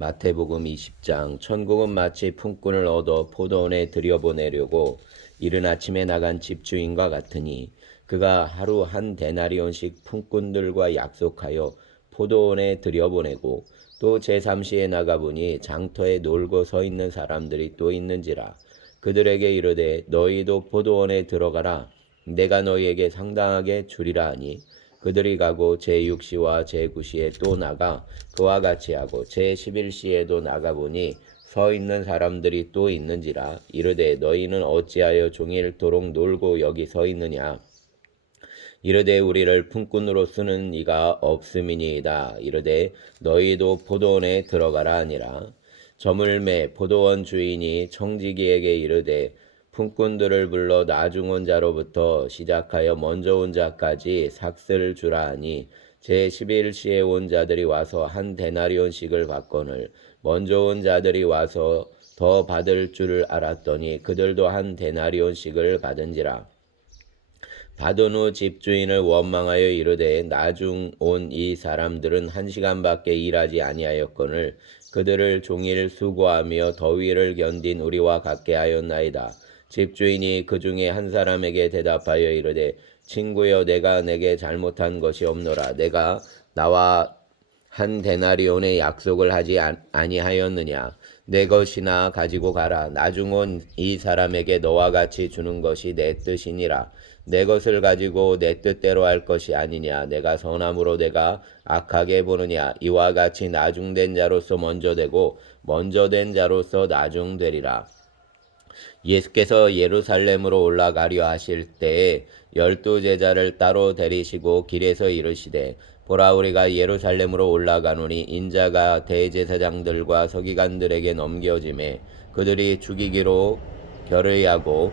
마태복음 20장. 천국은 마치 품꾼을 얻어 포도원에 들여보내려고 이른 아침에 나간 집주인과 같으니 그가 하루 한 데나리온씩 품꾼들과 약속하여 포도원에 들여보내고 또 제3시에 나가보니 장터에 놀고 서 있는 사람들이 또 있는지라. 그들에게 이르되 너희도 포도원에 들어가라. 내가 너희에게 상당하게 주리라 하니 그들이 가고 제6시와 제9시에 또 나가 그와 같이 하고 제11시에도 나가보니 서 있는 사람들이 또 있는지라. 이르되 너희는 어찌하여 종일토록 놀고 여기 서 있느냐. 이르되 우리를 품꾼으로 쓰는 이가 없음이니이다. 이르되 너희도 포도원에 들어가라 하니라. 저물매 포도원 주인이 청지기에게 이르되 품꾼들을 불러 나중 온 자로부터 시작하여 먼저 온 자까지 삭슬 주라 하니 제11시에 온 자들이 와서 한 데나리온씩을 받거늘 먼저 온 자들이 와서 더 받을 줄을 알았더니 그들도 한 데나리온씩을 받은지라. 받은 후 집주인을 원망하여 이르되 나중 온 이 사람들은 1시간밖에 일하지 아니하였거늘 그들을 종일 수고하며 더위를 견딘 우리와 같게 하였나이다. 집주인이 그 중에 한 사람에게 대답하여 이르되 친구여 내가 내게 잘못한 것이 없노라. 내가 나와 한 데나리온의 약속을 하지 아니하였느냐. 내 것이나 가지고 가라. 나중 온 이 사람에게 너와 같이 주는 것이 내 뜻이니라. 내 것을 가지고 내 뜻대로 할 것이 아니냐. 내가 선함으로 내가 악하게 보느냐. 이와 같이 나중된 자로서 먼저 되고 먼저 된 자로서 나중되리라. 예수께서 예루살렘으로 올라가려 하실 때에 12 제자를 따로 데리시고 길에서 이르시되 보라 우리가 예루살렘으로 올라가노니 인자가 대제사장들과 서기관들에게 넘겨지매 그들이 죽이기로 결의하고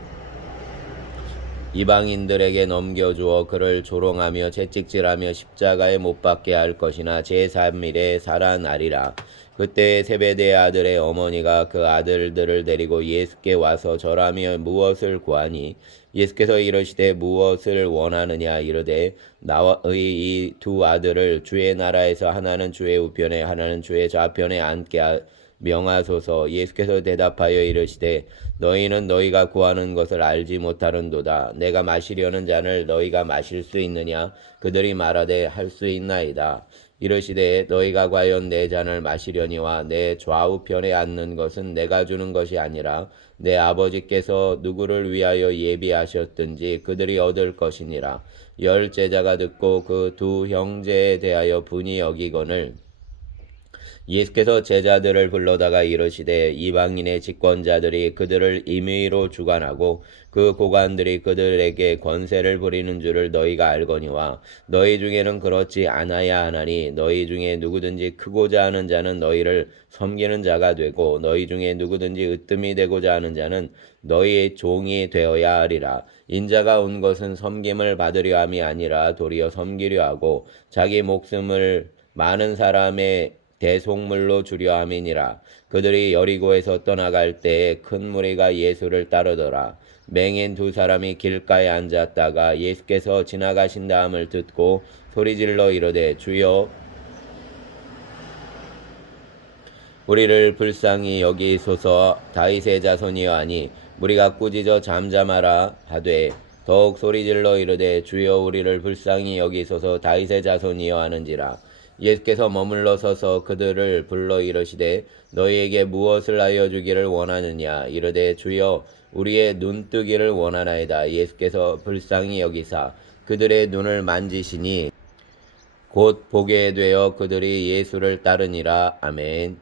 이방인들에게 넘겨주어 그를 조롱하며 채찍질하며 십자가에 못 박게 할 것이나 제3일에 살아나리라. 그때 세베대의 아들의 어머니가 그 아들들을 데리고 예수께 와서 절하며 무엇을 구하니 예수께서 이르시되 무엇을 원하느냐. 이르되 나의 이 두 아들을 주의 나라에서 하나는 주의 우편에 하나는 주의 좌편에 앉게 명하소서. 예수께서 대답하여 이르시되 너희는 너희가 구하는 것을 알지 못하는도다. 내가 마시려는 잔을 너희가 마실 수 있느냐. 그들이 말하되 할 수 있나이다. 이르시되 너희가 과연 내 잔을 마시려니와 내 좌우편에 앉는 것은 내가 주는 것이 아니라 내 아버지께서 누구를 위하여 예비하셨든지 그들이 얻을 것이니라. 10 제자가 듣고 그 두 형제에 대하여 분이 여기거늘 예수께서 제자들을 불러다가 이르시되 이방인의 집권자들이 그들을 임의로 주관하고 그 고관들이 그들에게 권세를 부리는 줄을 너희가 알거니와 너희 중에는 그렇지 않아야 하나니 너희 중에 누구든지 크고자 하는 자는 너희를 섬기는 자가 되고 너희 중에 누구든지 으뜸이 되고자 하는 자는 너희의 종이 되어야 하리라. 인자가 온 것은 섬김을 받으려 함이 아니라 도리어 섬기려 하고 자기 목숨을 많은 사람의 대속물로 주려 함이니라. 그들이 여리고에서 떠나갈 때에 큰 무리가 예수를 따르더라. 맹인 2 사람이 길가에 앉았다가 예수께서 지나가신다함을 듣고 소리질러 이르되 주여 우리를 불쌍히 여기소서. 다윗의 자손이여 하니 무리가 꾸짖어 잠잠하라 하되 더욱 소리질러 이르되 주여 우리를 불쌍히 여기소서. 다윗의 자손이여 하는지라. 예수께서 머물러 서서 그들을 불러 이르시되 너희에게 무엇을 하여 주기를 원하느냐. 이르되 주여 우리의 눈뜨기를 원하나이다. 예수께서 불쌍히 여기사 그들의 눈을 만지시니 곧 보게 되어 그들이 예수를 따르니라. 아멘.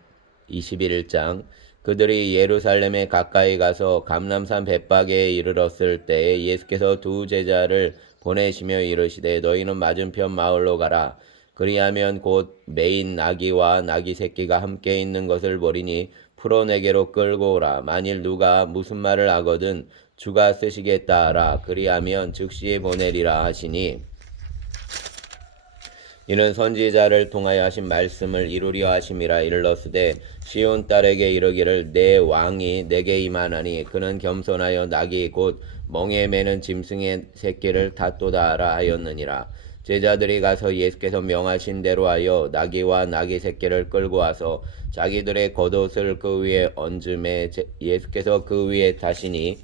21장. 그들이 예루살렘에 가까이 가서 감람산 벳박에 이르렀을 때에 예수께서 2 제자를 보내시며 이르시되 너희는 맞은편 마을로 가라. 그리하면 곧 매인 나귀와 나귀 새끼가 함께 있는 것을 보리니 풀어내게로 끌고 오라. 만일 누가 무슨 말을 하거든 주가 쓰시겠다 하라. 그리하면 즉시 보내리라 하시니 이는 선지자를 통하여 하신 말씀을 이루려 하심이라. 일렀으되 시온 딸에게 이르기를 내 왕이 내게 임하나니 그는 겸손하여 나귀 곧 멍에 매는 짐승의 새끼를 탔도다 하라 하였느니라. 제자들이 가서 예수께서 명하신 대로 하여 나귀와 나귀 새끼를 끌고 와서 자기들의 겉옷을 그 위에 얹음에 예수께서 그 위에 타시니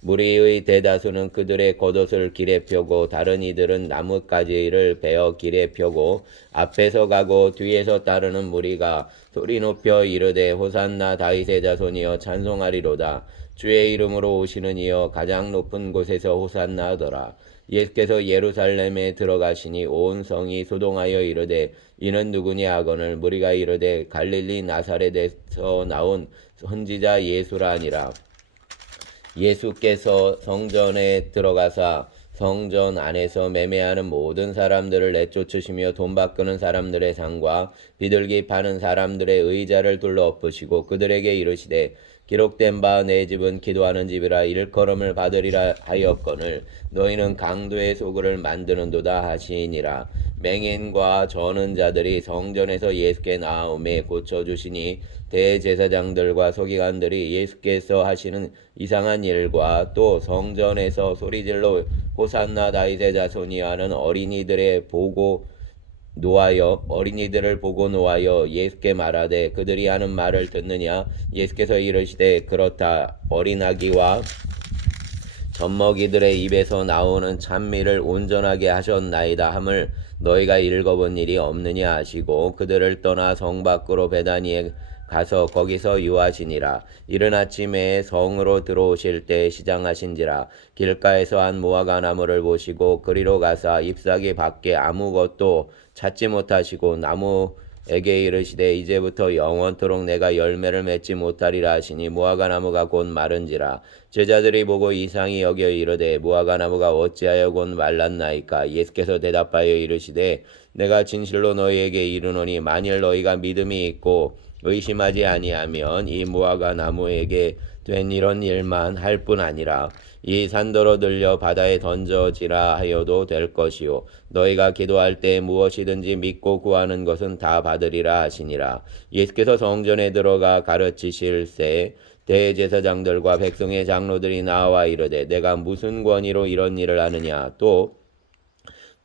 무리의 대다수는 그들의 겉옷을 길에 펴고 다른 이들은 나뭇가지를 베어 길에 펴고 앞에서 가고 뒤에서 따르는 무리가 소리 높여 이르되 호산나 다윗의 자손이여 찬송하리로다. 주의 이름으로 오시는 이여 가장 높은 곳에서 호산나 하더라. 예수께서 예루살렘에 들어가시니 온 성이 소동하여 이르되 이는 누구냐 하거늘 무리가 이르되 갈릴리 나사렛에서 나온 선지자 예수라 하니라. 예수께서 성전에 들어가사 성전 안에서 매매하는 모든 사람들을 내쫓으시며 돈 바꾸는 사람들의 상과 비둘기 파는 사람들의 의자를 둘러 엎으시고 그들에게 이르시되 기록된 바 내 집은 기도하는 집이라 일컬음을 받으리라 하였거늘 너희는 강도의 소굴을 만드는도다 하시니라. 맹인과 저는 자들이 성전에서 예수께 나아오매 고쳐주시니 대제사장들과 서기관들이 예수께서 하시는 이상한 일과 또 성전에서 소리질러 호산나 다윗의 자손이 하는 어린이들을 보고 노하여 예수께 말하되 그들이 하는 말을 듣느냐. 예수께서 이르시되 그렇다. 어린아기와 젖먹이들의 입에서 나오는 찬미를 온전하게 하셨나이다 함을 너희가 읽어본 일이 없느냐 하시고 그들을 떠나 성 밖으로 베다니에 가서 거기서 유하시니라. 이른 아침에 성으로 들어오실 때 시장하신지라. 길가에서 한 무화과 나무를 보시고 그리로 가사 잎사귀 밖에 아무것도 찾지 못하시고 나무에게 이르시되 이제부터 영원토록 내가 열매를 맺지 못하리라 하시니 무화과 나무가 곧 마른지라. 제자들이 보고 이상히 여겨 이르되 무화과 나무가 어찌하여 곧 말랐나이까. 예수께서 대답하여 이르시되 내가 진실로 너희에게 이르노니 만일 너희가 믿음이 있고 의심하지 아니하면 이 무화과 나무에게 된 이런 일만 할 뿐 아니라 이 산더러 들려 바다에 던져지라 하여도 될 것이요 너희가 기도할 때 무엇이든지 믿고 구하는 것은 다 받으리라 하시니라. 예수께서 성전에 들어가 가르치실새 대제사장들과 백성의 장로들이 나와 이르되 내가 무슨 권위로 이런 일을 하느냐 또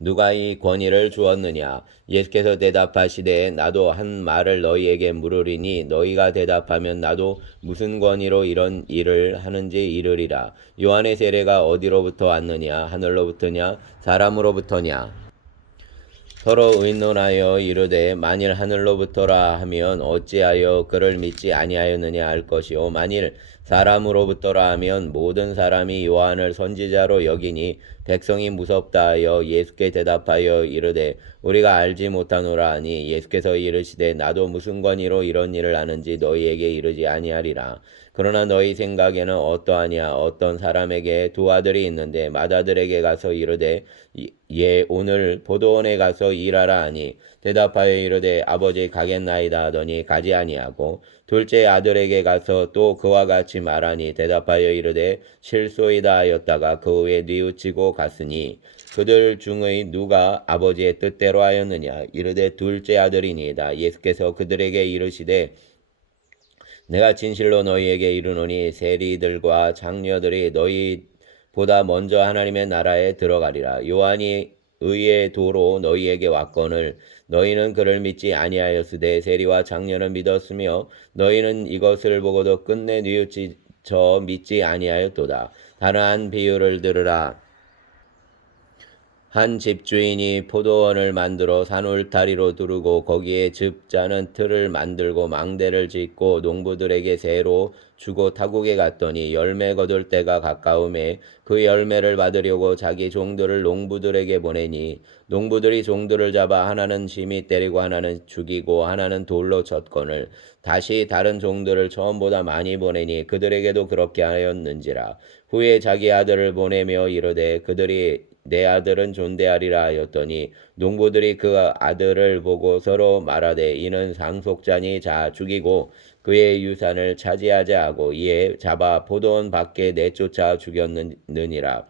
누가 이 권위를 주었느냐. 예수께서 대답하시되 나도 한 말을 너희에게 물으리니 너희가 대답하면 나도 무슨 권위로 이런 일을 하는지 이르리라. 요한의 세례가 어디로부터 왔느냐 하늘로부터냐 사람으로부터냐. 서로 의논하여 이르되 만일 하늘로부터라 하면 어찌하여 그를 믿지 아니하였느냐 할 것이요 만일 사람으로부터라 하면 모든 사람이 요한을 선지자로 여기니 백성이 무섭다 하여 예수께 대답하여 이르되 우리가 알지 못하노라 하니 예수께서 이르시되 나도 무슨 권위로 이런 일을 하는지 너희에게 이르지 아니하리라. 그러나 너희 생각에는 어떠하냐. 어떤 사람에게 두 아들이 있는데 맏아들에게 가서 이르되 예 오늘 포도원에 가서 일하라 하니 대답하여 이르되 아버지 가겠나이다 하더니 가지 아니하고 둘째 아들에게 가서 또 그와 같이 말하니 대답하여 이르되 실소이다 하였다가 그 후에 뉘우치고 갔으니 그들 중의 누가 아버지의 뜻대로 하였느냐. 이르되 둘째 아들이니이다. 예수께서 그들에게 이르시되 내가 진실로 너희에게 이르노니 세리들과 장녀들이 너희보다 먼저 하나님의 나라에 들어가리라. 요한이 의의 도로 너희에게 왔거늘 너희는 그를 믿지 아니하였으되 세리와 장녀는 믿었으며 너희는 이것을 보고도 끝내 뉘우치쳐 믿지 아니하였도다. 다른 한 비유를 들으라. 한 집주인이 포도원을 만들어 산울타리로 두르고 거기에 즙자는 틀을 만들고 망대를 짓고 농부들에게 새로 주고 타국에 갔더니 열매 거둘 때가 가까움에 그 열매를 받으려고 자기 종들을 농부들에게 보내니 농부들이 종들을 잡아 하나는 심히 때리고 하나는 죽이고 하나는 돌로 쳤거늘 다시 다른 종들을 처음보다 많이 보내니 그들에게도 그렇게 하였는지라. 후에 자기 아들을 보내며 이르되 그들이 내 아들은 존대하리라 하였더니 농부들이 그 아들을 보고 서로 말하되 이는 상속자니 자 죽이고 그의 유산을 차지하자 하고 이에 잡아 포도원 밖에 내쫓아 죽였느니라.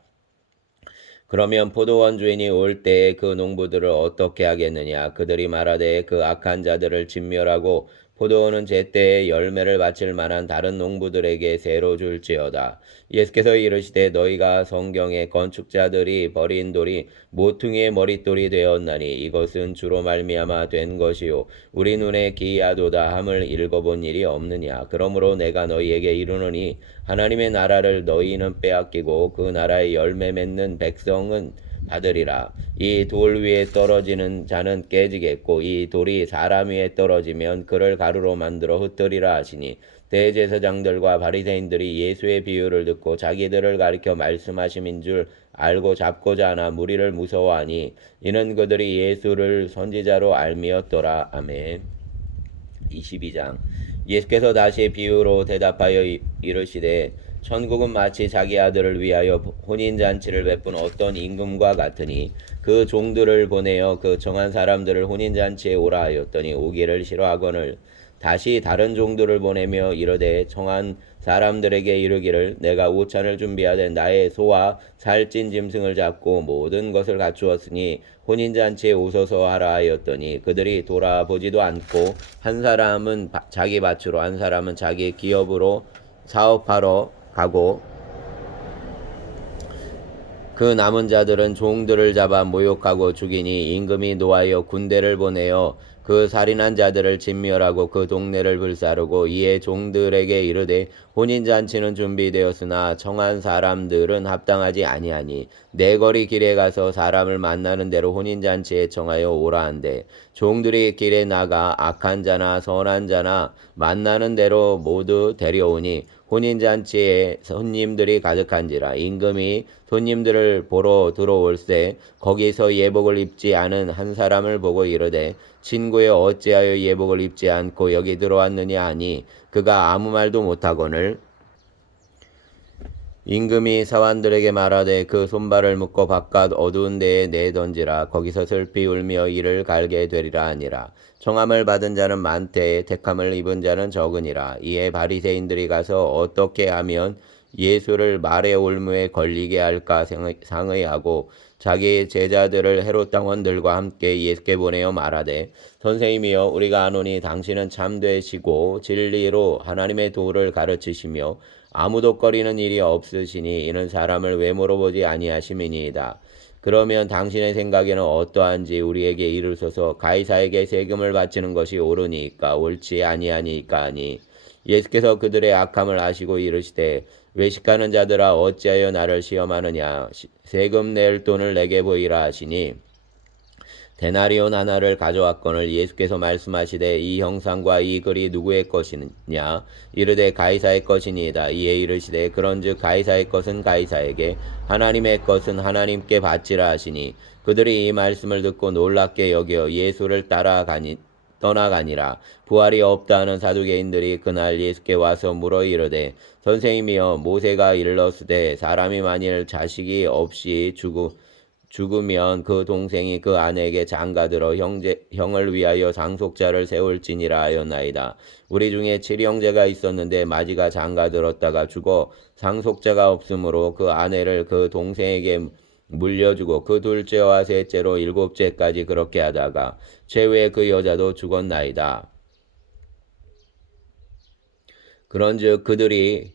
그러면 포도원 주인이 올 때에 그 농부들을 어떻게 하겠느냐. 그들이 말하되 그 악한 자들을 진멸하고 포도원은 제때에 열매를 바칠 만한 다른 농부들에게 새로 줄지어다. 예수께서 이르시되 너희가 성경의 건축자들이 버린 돌이 모퉁이의 머릿돌이 되었나니 이것은 주로 말미암아 된 것이요 우리 눈에 기이하도다 함을 읽어본 일이 없느냐. 그러므로 내가 너희에게 이르노니 하나님의 나라를 너희는 빼앗기고 그 나라의 열매 맺는 백성은 받으리라. 이 돌 위에 떨어지는 자는 깨지겠고 이 돌이 사람 위에 떨어지면 그를 가루로 만들어 흩으리라 하시니 대제사장들과 바리새인들이 예수의 비유를 듣고 자기들을 가리켜 말씀하심인 줄 알고 잡고자 하나 무리를 무서워하니 이는 그들이 예수를 선지자로 알미었더라. 아멘. 22장. 예수께서 다시 비유로 대답하여 이르시되 천국은 마치 자기 아들을 위하여 혼인잔치를 베푼 어떤 임금과 같으니 그 종들을 보내어 그 정한 사람들을 혼인잔치에 오라 하였더니 오기를 싫어하거늘 다시 다른 종들을 보내며 이르되 정한 사람들에게 이르기를 내가 오찬을 준비하되 나의 소와 살찐 짐승을 잡고 모든 것을 갖추었으니 혼인잔치에 오소서 하라 하였더니 그들이 돌아보지도 않고 한 사람은 자기 밭으로 한 사람은 자기 기업으로 사업하러 가고 그 남은 자들은 종들을 잡아 모욕하고 죽이니 임금이 노하여 군대를 보내어 그 살인한 자들을 진멸하고 그 동네를 불사르고 이에 종들에게 이르되 혼인잔치는 준비되었으나 청한 사람들은 합당하지 아니하니 내 거리 길에 가서 사람을 만나는 대로 혼인잔치에 청하여 오라 한대 종들이 길에 나가 악한 자나 선한 자나 만나는 대로 모두 데려오니 혼인잔치에 손님들이 가득한지라 임금이 손님들을 보러 들어올세 거기서 예복을 입지 않은 한 사람을 보고 이르되 친구여 어찌하여 예복을 입지 않고 여기 들어왔느냐 하니 그가 아무 말도 못하거늘 임금이 사환들에게 말하되 그 손발을 묶어 바깥 어두운 데에 내던지라 거기서 슬피 울며 이를 갈게 되리라 하니라. 청함을 받은 자는 많되 택함을 입은 자는 적으니라. 이에 바리새인들이 가서 어떻게 하면 예수를 말의 올무에 걸리게 할까 상의하고 자기 제자들을 헤롯 당원들과 함께 예수께 보내어 말하되 선생님이여 우리가 아노니 당신은 참되시고 진리로 하나님의 도를 가르치시며 아무도 꺼리는 일이 없으시니 이는 사람을 외모로 보지 아니하심이니이다. 그러면 당신의 생각에는 어떠한지 우리에게 이르소서. 가이사에게 세금을 바치는 것이 옳으니까 옳지 아니하니까 하니 예수께서 그들의 악함을 아시고 이르시되 외식하는 자들아 어찌하여 나를 시험하느냐 세금 낼 돈을 내게 보이라 하시니 데나리온 하나를 가져왔거늘 예수께서 말씀하시되 이 형상과 이 글이 누구의 것이냐 이르되 가이사의 것이니이다. 이에 이르시되 그런즉 가이사의 것은 가이사에게 하나님의 것은 하나님께 바치라 하시니 그들이 이 말씀을 듣고 놀랍게 여겨 예수를 떠나가니라. 부활이 없다 하는 사두개인들이 그날 예수께 와서 물어 이르되 선생님이여 모세가 일렀으되 사람이 만일 자식이 없이 죽으면 그 동생이 그 아내에게 장가들어 형을 위하여 상속자를 세울지니라 하였나이다. 우리 중에 7형제가 있었는데 마지가 장가들었다가 죽어 상속자가 없으므로 그 아내를 그 동생에게 물려주고 그 둘째와 셋째로 7째까지 그렇게 하다가 최후에 그 여자도 죽었나이다. 그런즉 그들이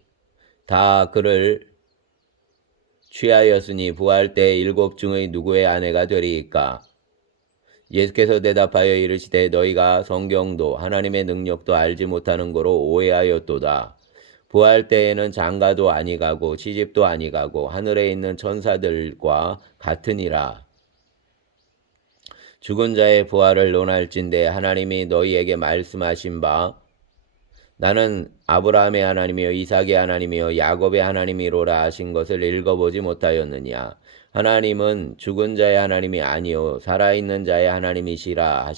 다 그를 취하였으니 부활 때 7 중의 누구의 아내가 되리이까? 예수께서 대답하여 이르시되 너희가 성경도 하나님의 능력도 알지 못하는 거로 오해하였도다. 부활 때에는 장가도 아니가고 시집도 아니가고 하늘에 있는 천사들과 같으니라. 죽은 자의 부활을 논할진대 하나님이 너희에게 말씀하신 바 나는 아브라함의 하나님이여 이삭의 하나님이여 야곱의 하나님이로라 하신 것을 읽어보지 못하였느냐. 하나님은 죽은 자의 하나님이 아니요 살아있는 자의 하나님이시라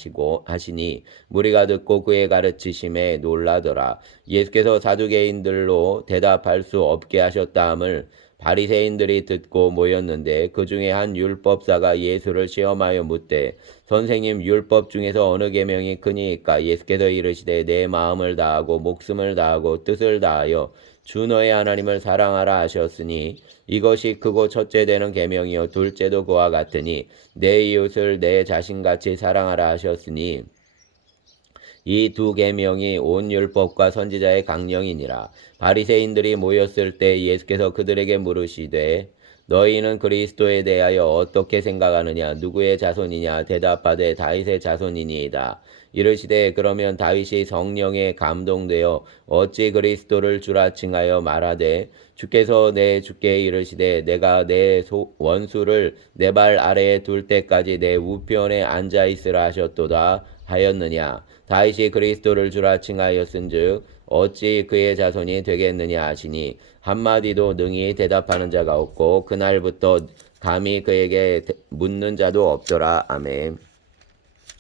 하시니 무리가 듣고 그의 가르치심에 놀라더라. 예수께서 사두개인들로 대답할 수 없게 하셨다함을 바리새인들이 듣고 모였는데 그 중에 한 율법사가 예수를 시험하여 묻되 선생님 율법 중에서 어느 계명이 크니까? 예수께서 이르시되 내 마음을 다하고 목숨을 다하고 뜻을 다하여 주 너의 하나님을 사랑하라 하셨으니 이것이 크고 첫째 되는 계명이요 둘째도 그와 같으니 내 이웃을 내 자신같이 사랑하라 하셨으니 이 두 계명이 온 율법과 선지자의 강령이니라. 바리새인들이 모였을 때 예수께서 그들에게 물으시되 너희는 그리스도에 대하여 어떻게 생각하느냐? 누구의 자손이냐? 대답하되 다윗의 자손이니이다. 이르시되 그러면 다윗이 성령에 감동되어 어찌 그리스도를 주라 칭하여 말하되 주께서 내 주께 이르시되 내가 내 원수를 내 발 아래에 둘 때까지 내 우편에 앉아 있으라 하셨도다 하였느냐? 다윗이 그리스도를 주라 칭하였은즉 어찌 그의 자손이 되겠느냐 하시니 한마디도 능히 대답하는 자가 없고 그날부터 감히 그에게 묻는 자도 없더라. 아멘.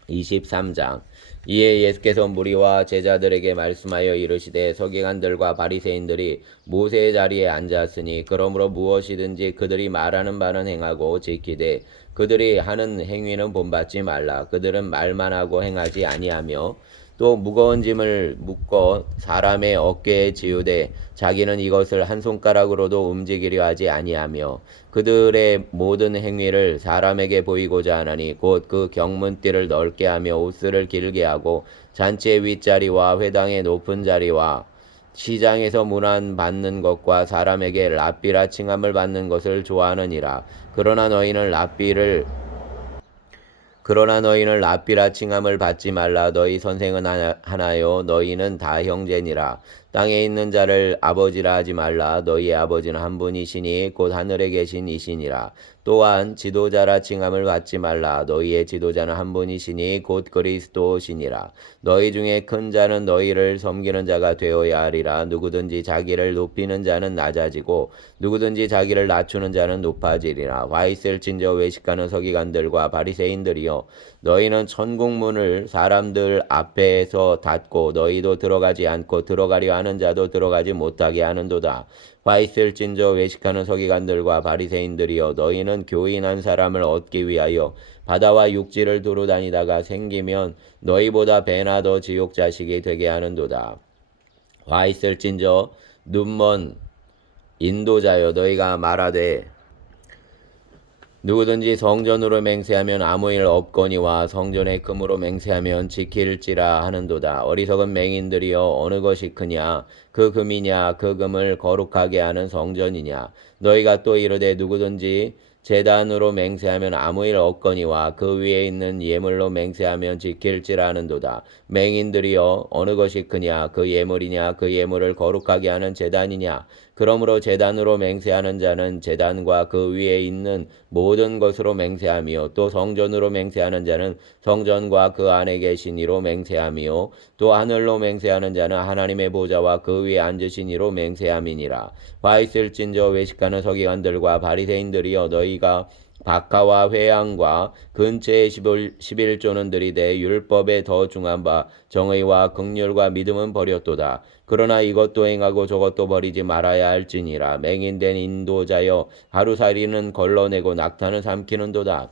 23장. 이에 예수께서 무리와 제자들에게 말씀하여 이르시되 서기관들과 바리새인들이 모세의 자리에 앉았으니 그러므로 무엇이든지 그들이 말하는 바는 행하고 지키되 그들이 하는 행위는 본받지 말라. 그들은 말만 하고 행하지 아니하며 또 무거운 짐을 묶어 사람의 어깨에 지우되 자기는 이것을 한 손가락으로도 움직이려 하지 아니하며 그들의 모든 행위를 사람에게 보이고자 하나니 곧 그 경문띠를 넓게 하며 옷을 길게 하고 잔치의 윗자리와 회당의 높은 자리와 시장에서 문안 받는 것과 사람에게 랍비라 칭함을 받는 것을 좋아하느니라. 그러나 너희는 랍비라 칭함을 받지 말라. 너희 선생은 하나요 너희는 다 형제니라. 땅에 있는 자를 아버지라 하지 말라. 너희의 아버지는 한 분이시니 곧 하늘에 계신 이시니라. 또한 지도자라 칭함을 받지 말라. 너희의 지도자는 한 분이시니 곧 그리스도시니라. 너희 중에 큰 자는 너희를 섬기는 자가 되어야 하리라. 누구든지 자기를 높이는 자는 낮아지고 누구든지 자기를 낮추는 자는 높아지리라. 와 있을진저 외식하는 서기관들과 바리새인들이여 너희는 천국문을 사람들 앞에서 닫고 너희도 들어가지 않고 들어가려 하는 자도 들어가지 못하게 하는도다. 화 있을진저 외식하는 서기관들과 바리새인들이여 너희는 교인 한 사람을 얻기 위하여 바다와 육지를 두루 다니다가 생기면 너희보다 배나 더 지옥 자식이 되게 하는도다. 화 있을진저 눈먼 인도자여 너희가 말하되 누구든지 성전으로 맹세하면 아무 일 없거니와 성전의 금으로 맹세하면 지킬지라 하는도다. 어리석은 맹인들이여 어느 것이 크냐? 그 금이냐? 그 금을 거룩하게 하는 성전이냐? 너희가 또 이르되 누구든지 제단으로 맹세하면 아무 일 없거니와 그 위에 있는 예물로 맹세하면 지킬지라 하는도다. 맹인들이여 어느 것이 크냐? 그 예물이냐? 그 예물을 거룩하게 하는 제단이냐? 그러므로 제단으로 맹세하는 자는 제단과 그 위에 있는 모든 것으로 맹세하며 또 성전으로 맹세하는 자는 성전과 그 안에 계신 이로 맹세하며 또 하늘로 맹세하는 자는 하나님의 보좌와 그 위에 앉으신 이로 맹세함이니라. 화 있을진저 외식하는 서기관들과 바리새인들이여 너희가 박하와 회양과 근처의 11조는 들이되 율법에 더 중한 바 정의와 긍휼과 믿음은 버렸도다. 그러나 이것도 행하고 저것도 버리지 말아야 할지니라. 맹인된 인도자여 하루살이는 걸러내고 낙타는 삼키는도다.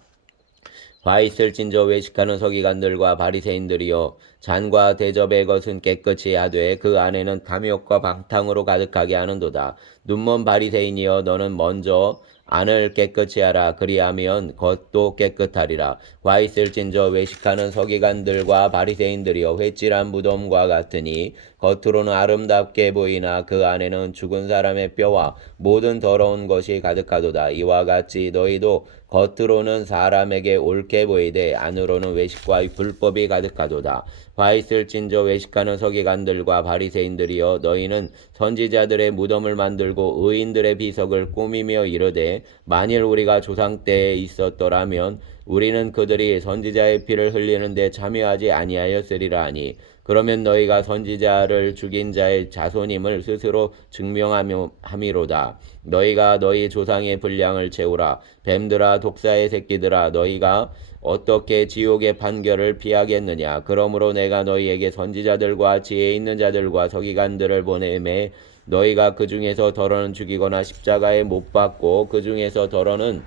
화 있을진저 외식하는 서기관들과 바리새인들이여 잔과 대접의 것은 깨끗이 하되 그 안에는 탐욕과 방탕으로 가득하게 하는도다. 눈먼 바리새인이여 너는 먼저 안을 깨끗이 하라. 그리하면 겉도 깨끗하리라. 화 있을진저 외식하는 서기관들과 바리새인들이여 횟질한 무덤과 같으니 겉으로는 아름답게 보이나 그 안에는 죽은 사람의 뼈와 모든 더러운 것이 가득하도다. 이와 같이 너희도 겉으로는 사람에게 옳게 보이되 안으로는 외식과 불법이 가득하도다. 화 있을진저 외식하는 서기관들과 바리새인들이여 너희는 선지자들의 무덤을 만들고 의인들의 비석을 꾸미며 이르되 만일 우리가 조상 때에 있었더라면 우리는 그들이 선지자의 피를 흘리는데 참여하지 아니하였으리라 하니 그러면 너희가 선지자를 죽인 자의 자손임을 스스로 증명함이로다. 너희가 너희 조상의 분량을 채우라. 뱀들아 독사의 새끼들아 너희가 어떻게 지옥의 판결을 피하겠느냐. 그러므로 내가 너희에게 선지자들과 지혜 있는 자들과 서기관들을 보내매 너희가 그 중에서 더러는 죽이거나 십자가에 못 박고 그 중에서 더러는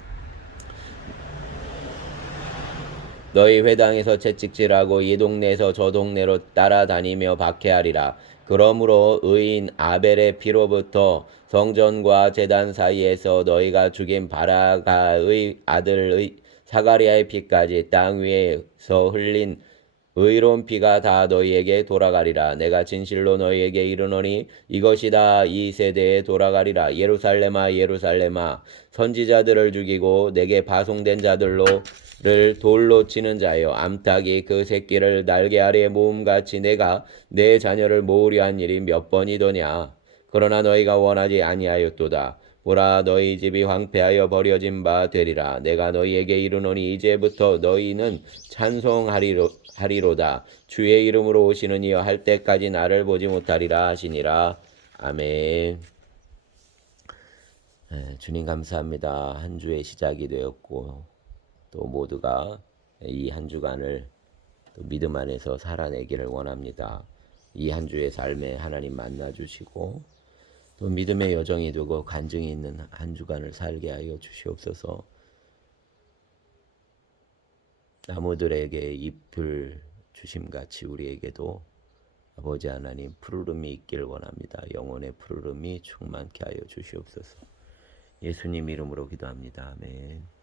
너희 회당에서 채찍질하고 이 동네에서 저 동네로 따라다니며 박해하리라. 그러므로 의인 아벨의 피로부터 성전과 제단 사이에서 너희가 죽인 바라가의 아들의 사가리아의 피까지 땅 위에서 흘린 의로운 피가 다 너희에게 돌아가리라. 내가 진실로 너희에게 이르노니 이것이 다 이 세대에 돌아가리라. 예루살렘아 예루살렘아 선지자들을 죽이고 내게 파송된 자들로를 돌로 치는 자여, 암탉이 그 새끼를 날개 아래에 모음같이 내가 내 자녀를 모으려 한 일이 몇 번이더냐. 그러나 너희가 원하지 아니하였도다. 보라, 너희 집이 황폐하여 버려진 바 되리라. 내가 너희에게 이르노니 이제부터 너희는 찬송하리로다. 주의 이름으로 오시는 이여 할 때까지 나를 보지 못하리라 하시니라. 아멘. 주님 감사합니다. 한 주의 시작이 되었고 또 모두가 이 한 주간을 또 믿음 안에서 살아내기를 원합니다. 이 한 주의 삶에 하나님 만나주시고 또 믿음의 여정이 되고 간증이 있는 한 주간을 살게 하여 주시옵소서. 나무들에게 잎을 주심같이 우리에게도 아버지 하나님 푸르름이 있길 원합니다. 영혼의 푸르름이 충만케 하여 주시옵소서. 예수님 이름으로 기도합니다. 아멘.